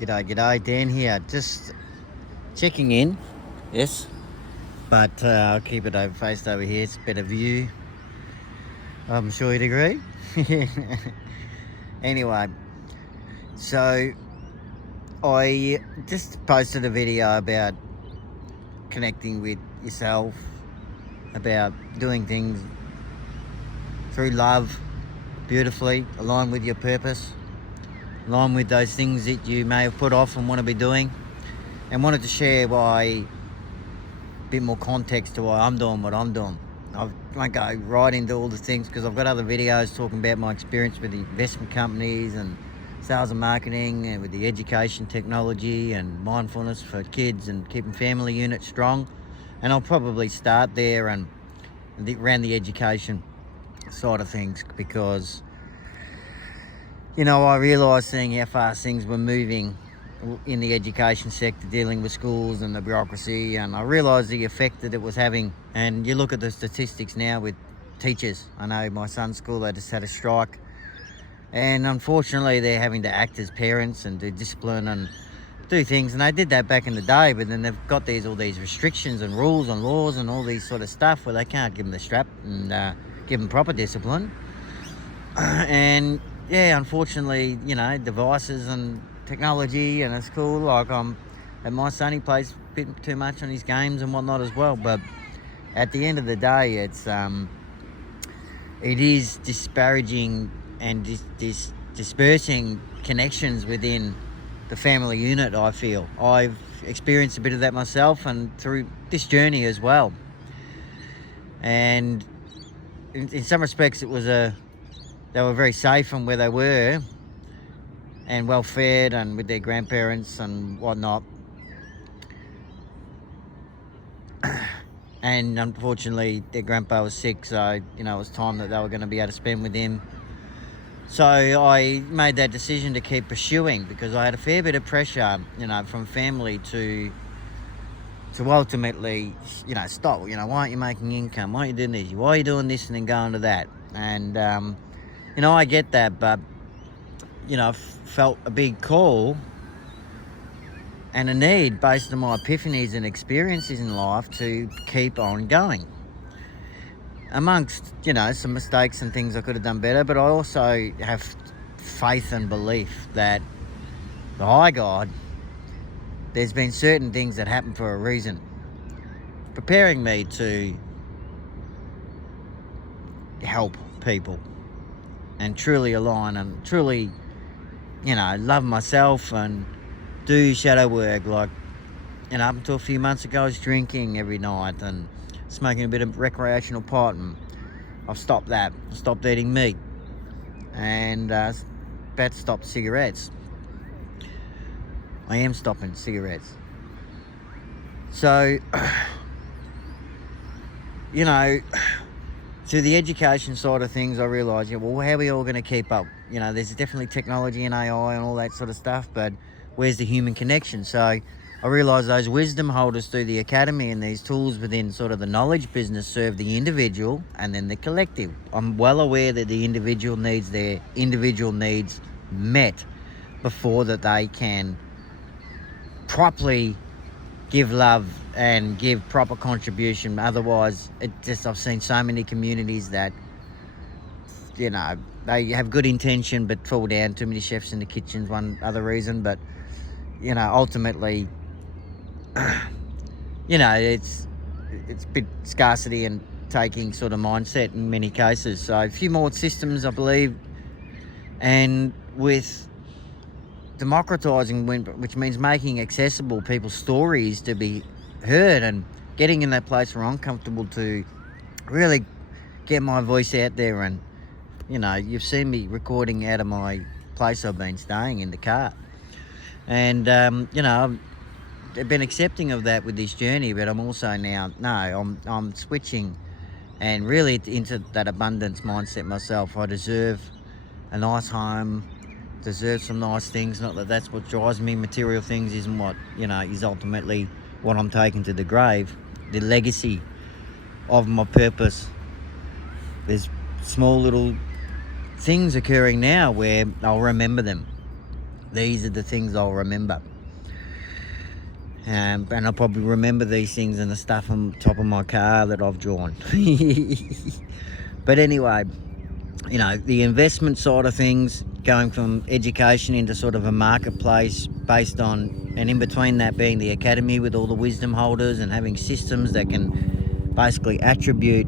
G'day, Dan here. Just checking in, yes, but I'll keep it faced over here. It's a better view. I'm sure you'd agree. Anyway, so I just posted a video about connecting with yourself, about doing things through love, beautifully, aligned with your purpose, aligned with those things that you may have put off and want to be doing, and wanted to share a bit more context to why I'm doing what I'm doing. I won't go right into all the things because I've got other videos talking about my experience with the investment companies and sales and marketing and with the education technology and mindfulness for kids and keeping family units strong. And I'll probably start there and around the education side of things because, I realised seeing how fast things were moving in the education sector, dealing with schools and the bureaucracy, and I realised the effect that it was having. And you look at the statistics now with teachers. I know my son's school, they just had a strike, and unfortunately they're having to act as parents and do discipline and do things, and they did that back in the day, but then they've got all these restrictions and rules and laws and all these sort of stuff where they can't give them the strap and give them proper discipline. And yeah, unfortunately, devices and technology and it's cool. Like at my son, he plays a bit too much on his games and whatnot as well. But at the end of the day, it is disparaging and dispersing connections within the family unit. I feel I've experienced a bit of that myself, and through this journey as well. And in some respects, they were very safe from where they were, and well fed and with their grandparents and whatnot. And unfortunately their grandpa was sick, so it was time that they were going to be able to spend with him. So I made that decision to keep pursuing because I had a fair bit of pressure, from family to ultimately, stop. Why aren't you making income? Why aren't you doing this? Why are you doing this and then going to that? And I get that, but I felt a big call and a need based on my epiphanies and experiences in life to keep on going. Amongst, some mistakes and things I could have done better, but I also have faith and belief that the high God, there's been certain things that happen for a reason, preparing me to help people and truly align and truly love myself and do shadow work. Like, up until a few months ago, I was drinking every night and smoking a bit of recreational pot, and I've stopped that. I stopped eating meat and about to stop cigarettes. I am stopping cigarettes. So, through the education side of things, I realised, how are we all going to keep up? There's definitely technology and AI and all that sort of stuff, but where's the human connection? So I realised those wisdom holders through the academy and these tools within sort of the knowledge business serve the individual and then the collective. I'm well aware that the individual needs their individual needs met before that they can properly give love and give proper contribution. Otherwise, I've seen so many communities that, they have good intention but fall down. Too many chefs in the kitchen's one other reason. But, ultimately, it's a bit scarcity and taking sort of mindset in many cases. So a few more systems, I believe, and with democratizing, which means making accessible people's stories to be heard and getting in that place where I'm comfortable to really get my voice out there. And you've seen me recording out of my place I've been staying in the car, and I've been accepting of that with this journey. But I'm also now I'm switching and really into that abundance mindset myself. I deserve a nice home, deserve some nice things. Not that that's what drives me. Material things isn't what is ultimately what I'm taking to the grave. The legacy of my purpose. There's small little things occurring now where I'll remember them. these are the things I'll remember. And I'll probably remember these things and the stuff on top of my car that I've drawn. But anyway, you know, the investment side of things, going from education into sort of a marketplace based on, and in between that being the academy with all the wisdom holders and having systems that can basically attribute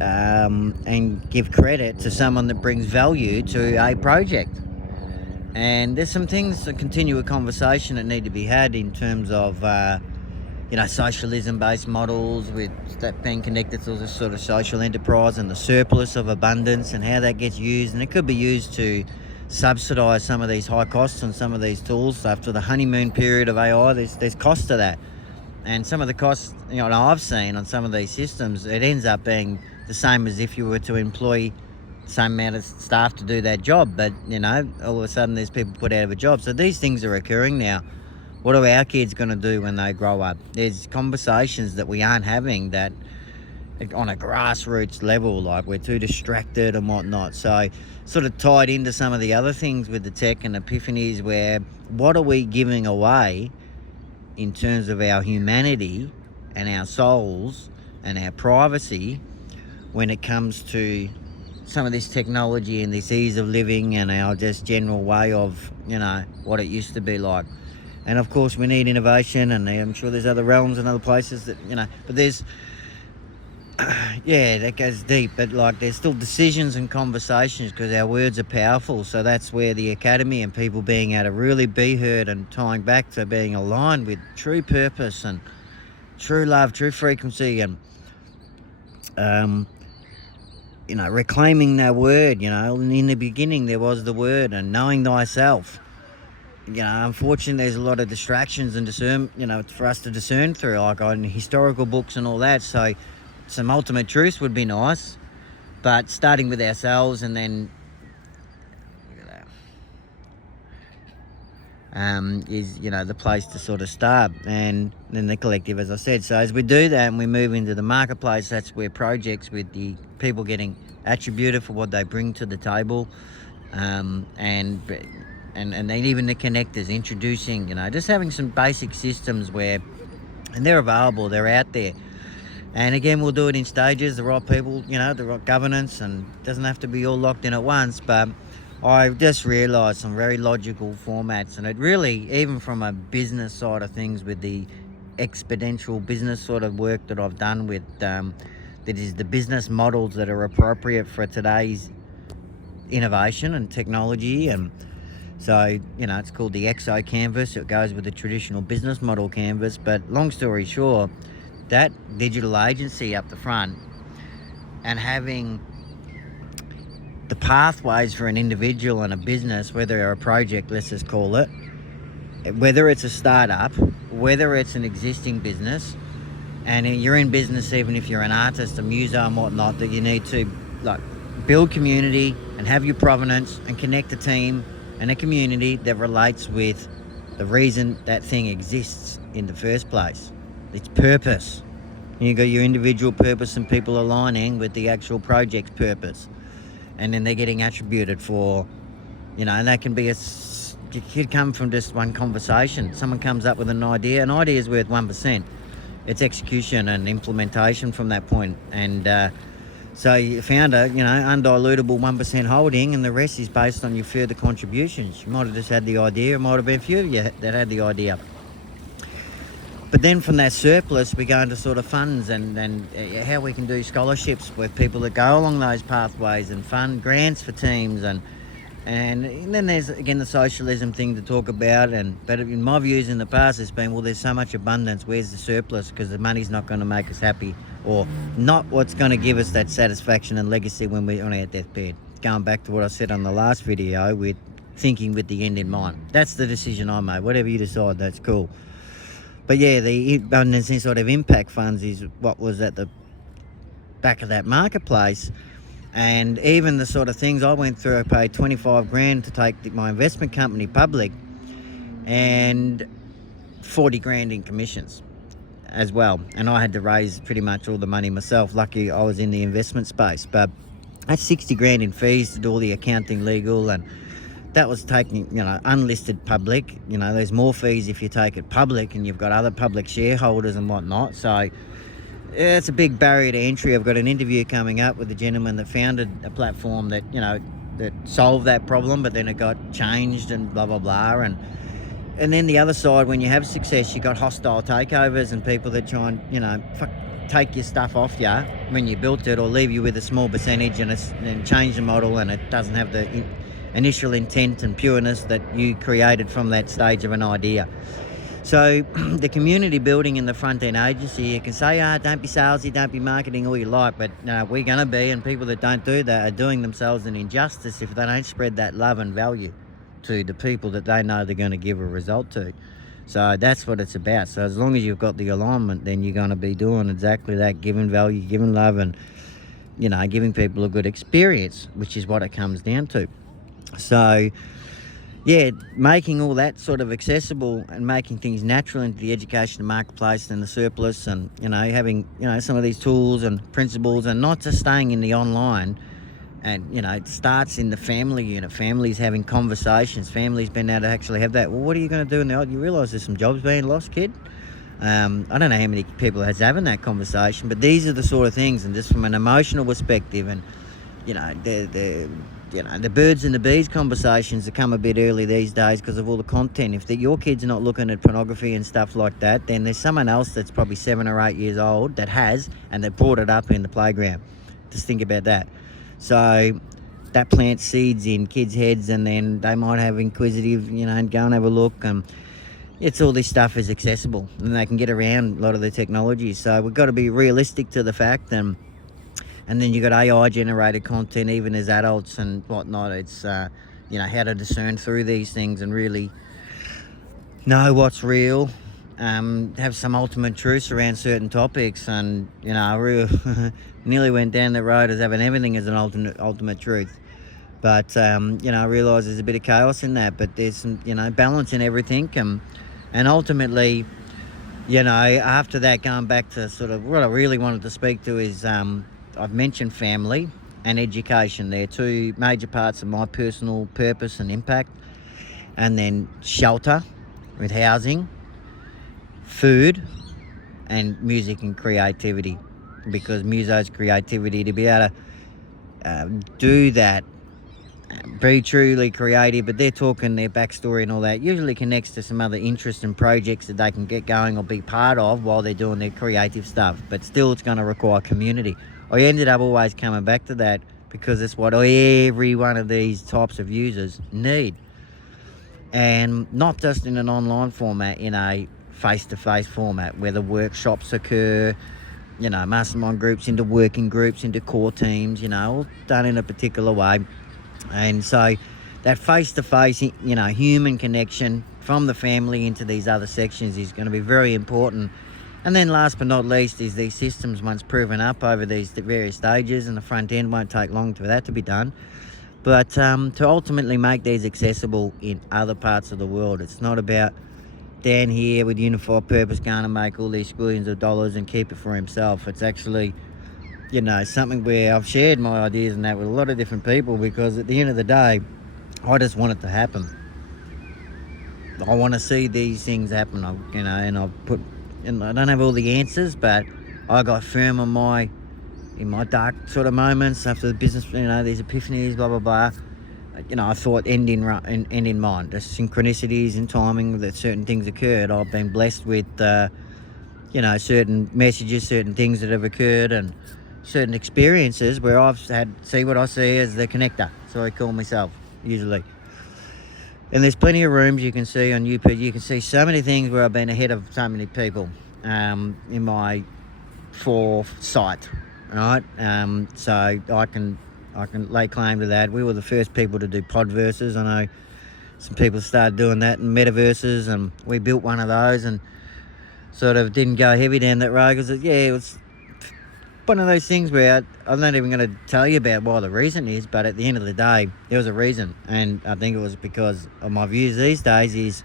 and give credit to someone that brings value to a project. And there's some things to continue a conversation that need to be had in terms of you know, socialism-based models with that being connected to the sort of social enterprise and the surplus of abundance and how that gets used. And it could be used to subsidise some of these high costs on some of these tools. So after the honeymoon period of AI, there's cost to that. And some of the costs, you know, I've seen on some of these systems, it ends up being the same as if you were to employ the same amount of staff to do that job. But, you know, all of a sudden there's people put out of a job. So these things are occurring now. What are our kids going to do when they grow up? There's conversations that we aren't having that on a grassroots level, like we're too distracted and whatnot. So sort of tied into some of the other things with the tech and epiphanies, where what are we giving away in terms of our humanity and our souls and our privacy when it comes to some of this technology and this ease of living and our just general way of, you know, what it used to be like. And of course we need innovation, and I'm sure there's other realms and other places that, you know, but there's, yeah, that goes deep, but like there's still decisions and conversations because our words are powerful. So that's where the academy and people being able to really be heard and tying back to being aligned with true purpose and true love, true frequency, and, you know, reclaiming that word. You know, in the beginning there was the word, and knowing thyself. You know, unfortunately, there's a lot of distractions and discern, you know, for us to discern through, like on historical books and all that. So some ultimate truths would be nice, but starting with ourselves and then is, you know, the place to sort of start, and then the collective, as I said. So as we do that and we move into the marketplace, that's where projects with the people getting attributed for what they bring to the table, and then even the connectors introducing, you know, just having some basic systems where, and they're available, they're out there. And again, we'll do it in stages, the right people, you know, the right governance, and it doesn't have to be all locked in at once. But I just realised some very logical formats, and it really, even from a business side of things with the exponential business sort of work that I've done with, that is the business models that are appropriate for today's innovation and technology. And so, you know, it's called the ExO Canvas. It goes with the traditional business model canvas. But long story short, that digital agency up the front and having the pathways for an individual and a business, whether they're a project, let's just call it, whether it's a startup, whether it's an existing business, and you're in business even if you're an artist, a muso and whatnot, that you need to like build community and have your provenance and connect a team and a community that relates with the reason that thing exists in the first place. Its purpose. You got your individual purpose and people aligning with the actual project's purpose. And then they're getting attributed for, you know, and that can be it could come from just one conversation. Someone comes up with an idea is worth 1%. It's execution and implementation from that point. And so you found a, you know, undilutable 1% holding, and the rest is based on your further contributions. You might have just had the idea, it might have been a few of you that had the idea. But then from that surplus, we go into sort of funds and how we can do scholarships with people that go along those pathways, and fund grants for teams, and then there's again the socialism thing to talk about. But in my views in the past, it's been, well, there's so much abundance, where's the surplus? Because the money's not going to make us happy, or not what's going to give us that satisfaction and legacy when we're on our deathbed. Going back to what I said on the last video with thinking with the end in mind. That's the decision I made. Whatever you decide, that's cool. But yeah, the abundance in sort of impact funds is what was at the back of that marketplace. And even the sort of things I went through, I paid 25 grand to take my investment company public, and 40 grand in commissions as well. And I had to raise pretty much all the money myself. Lucky I was in the investment space. But that's 60 grand in fees to do all the accounting, legal, and that was taking, unlisted public. There's more fees if you take it public, and you've got other public shareholders and whatnot. So yeah, it's a big barrier to entry. I've got an interview coming up with a gentleman that founded a platform that, that solved that problem, but then it got changed and blah, blah, blah. And then the other side, when you have success, you got hostile takeovers and people that try and, take your stuff off you when you built it, or leave you with a small percentage and change the model, and it doesn't have the initial intent and pureness that you created from that stage of an idea. So the community building in the front end agency, you can say, don't be salesy, don't be marketing all you like, but we're going to be, and people that don't do that are doing themselves an injustice if they don't spread that love and value to the people that they know they're going to give a result to. So that's what it's about. So as long as you've got the alignment, then you're going to be doing exactly that, giving value, giving love, and, giving people a good experience, which is what it comes down to. So, yeah, making all that sort of accessible and making things natural into the education marketplace and the surplus, and, having, some of these tools and principles, and not just staying in the online. And, it starts in the family unit, families having conversations, families being able to actually have that. Well, what are you going to do in the old? You realise there's some jobs being lost, kid? I don't know how many people has having that conversation, but these are the sort of things, and just from an emotional perspective, and, the birds and the bees conversations have come a bit early these days because of all the content. If your kids are not looking at pornography and stuff like that, then there's someone else that's probably 7 or 8 years old that has, and they brought it up in the playground. Just think about that. So that plants seeds in kids' heads, and then they might have inquisitive, and go and have a look. It's all this stuff is accessible, and they can get around a lot of the technology. So we've got to be realistic to the fact, and then you've got AI generated content even as adults and whatnot. It's how to discern through these things and really know what's real. Have some ultimate truths around certain topics, and I nearly went down the road as having everything as an ultimate truth, but I realise there's a bit of chaos in that, but there's some balance in everything, and ultimately after that, going back to sort of what I really wanted to speak to is I've mentioned family and education. They're two major parts of my personal purpose and impact, and then shelter with housing, food, and music and creativity, because muso's creativity, to be able to do that, be truly creative, but they're talking their backstory and all that usually connects to some other interests and projects that they can get going or be part of while they're doing their creative stuff, but still it's going to require community. I ended up always coming back to that because it's what every one of these types of users need, and not just in an online format, in a face-to-face format where the workshops occur, mastermind groups into working groups, into core teams, all done in a particular way. And so that face-to-face, human connection from the family into these other sections is going to be very important. And then last but not least is these systems, once proven up over these various stages, and the front end won't take long for that to be done, but to ultimately make these accessible in other parts of the world. It's not about Dan here with unified purpose going to make all these billions of dollars and keep it for himself. It's actually, something where I've shared my ideas and that with a lot of different people, because at the end of the day, I just want it to happen. I want to see these things happen, and I don't have all the answers, but I got firm in my dark sort of moments after the business, these epiphanies, blah, blah, blah. I thought end in mind, the synchronicities and timing that certain things occurred. I've been blessed with, certain messages, certain things that have occurred, and certain experiences where I've see what I see as the connector. So I call myself, usually. And there's plenty of rooms you can see on YouTube. You can see so many things where I've been ahead of so many people in my foresight, right? So I can lay claim to that. We were the first people to do podverses. I know some people started doing that in metaverses, and we built one of those and sort of didn't go heavy down that road because, it was one of those things where I'm not even going to tell you about why the reason is, but at the end of the day, there was a reason. And I think it was because of my views these days is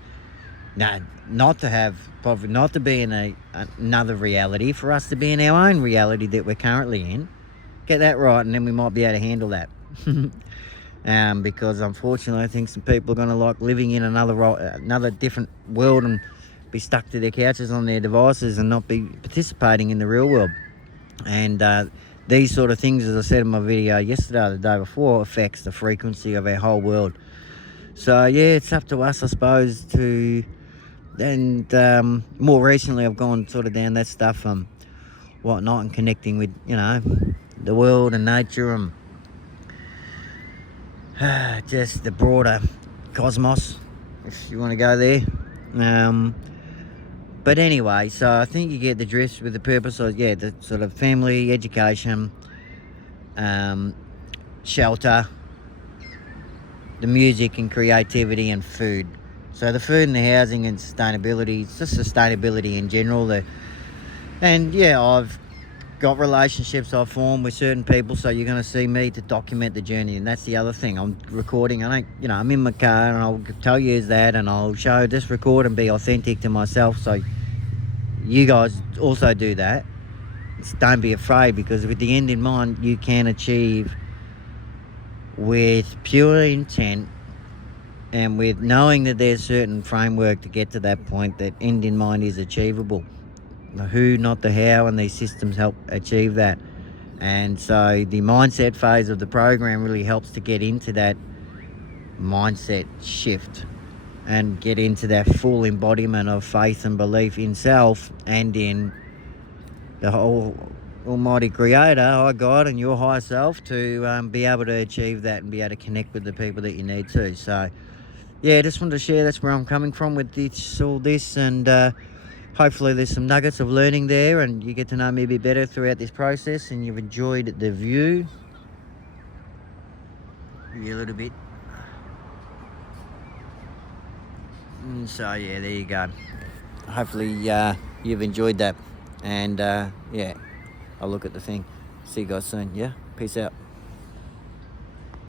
not to have profit, not to be in another reality, for us to be in our own reality that we're currently in. Get that right, and then we might be able to handle that. because unfortunately I think some people are going to like living in another different world and be stuck to their couches on their devices and not be participating in the real world. And these sort of things, as I said in my video yesterday or the day before, affects the frequency of our whole world. So yeah, it's up to us, I suppose, to... And more recently I've gone sort of down that stuff whatnot, and connecting with, you know, the world and nature and just the broader cosmos, if you want to go there. But anyway, so I think you get the drift with the purpose of, yeah, the sort of family, education, shelter, the music and creativity, and food. So the food and the housing and sustainability, it's just sustainability in general. And yeah, I've got relationships I've formed with certain people, so you're going to see me to document the journey. And that's the other thing, I'm recording. I don't, you know, I'm in my car and I'll tell you that, and I'll show, just record and be authentic to myself, so you guys also do that. Don't be afraid, because with the end in mind, you can achieve with pure intent and with knowing that there's certain framework to get to that point. That end in mind is achievable. The who, not the how, and these systems help achieve that. And so the mindset phase of the program really helps to get into that mindset shift and get into that full embodiment of faith and belief in self and in the whole almighty creator, high God, and your higher self, to be able to achieve that and be able to connect with the people that you need to. So yeah, just wanted to share, that's where I'm coming from with all this, and hopefully there's some nuggets of learning there, and you get to know me a bit better throughout this process, and you've enjoyed the view. Maybe a little bit. And so yeah, there you go. Hopefully you've enjoyed that. And yeah, I'll look at the thing. See you guys soon. Yeah, peace out.